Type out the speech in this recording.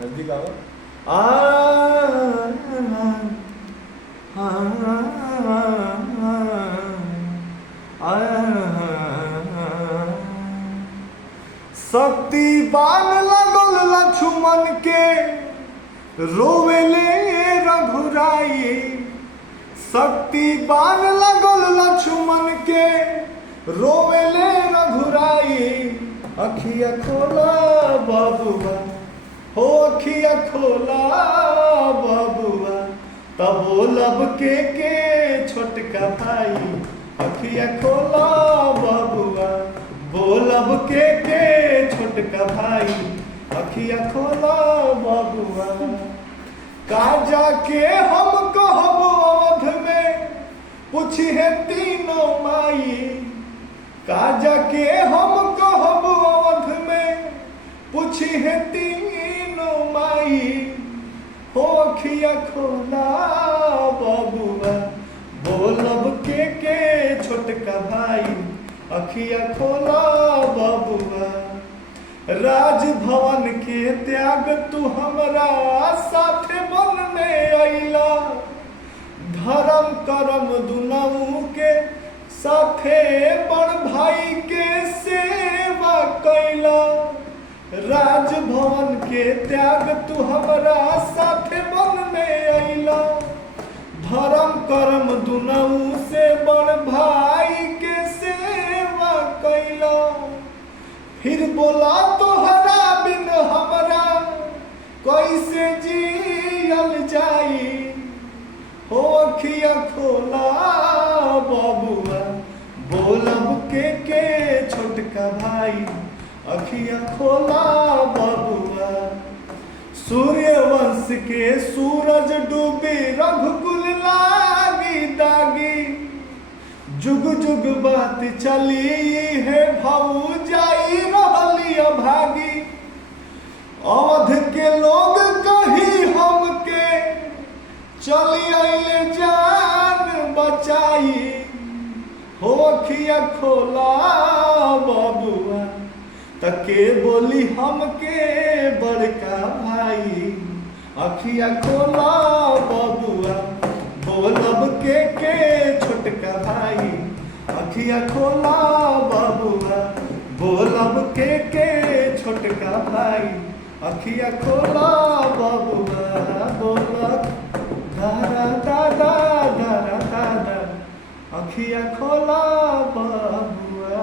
जल्दी गाओ। शक्तिवान लगल लक्ष्मण के रोवेले रघुराई। शक्तिवान लगल लक्ष्मण के रोवेले रघुराई। अखिया खोला बबुआ हो अखिया खोला बबुआ तब बोलब के छोटका भाई। अखिया खोला बबुआ बोलब के छोटका भाई। अखिया खोला बबुआ का जाके हम कहब अवध में पूछिए तीनों माई। का जाके हम कहब अवध में पूछिए तीनों माई। हो अखिया खोला बबुआ बोलब के छोटका भाई। अखिया खोला बबुआ राजभवन के त्याग तू हमरा साथे मन में अइला। धर्म कर्म दुनऊ के साथे बड़ भाई के सेवा कैला। राजभवन के त्याग तू हमरा साथे मन में अइला। धर्म कर्म दुनऊ से बड़ भाई के सेवा कैला। फिर बोला तोहरा बिन हमरा कैसे जियल जाई। हो अखिया खोला बबुआ बोलब के छोटका भाई। अखिया खोला बबुआ सूर्यवंश के सूरज डूबी रघुकुल लागी दागी। जुग जुग बात चली है भौजाई रहली अभागी। अवध के लोग कही हमके चली आइले जान बचाई। हो अखिया खोला बबुआ तके बोली हमके बड़का भाई। अखिया खोला बबुआ बोलब के छोटका भाई। अखिया खोला बबुआ बोलब के छोटका भाई। अखिया खोला बबुआ बोलब दादा दादा दादा दादा। अखिया खोला बबुआ।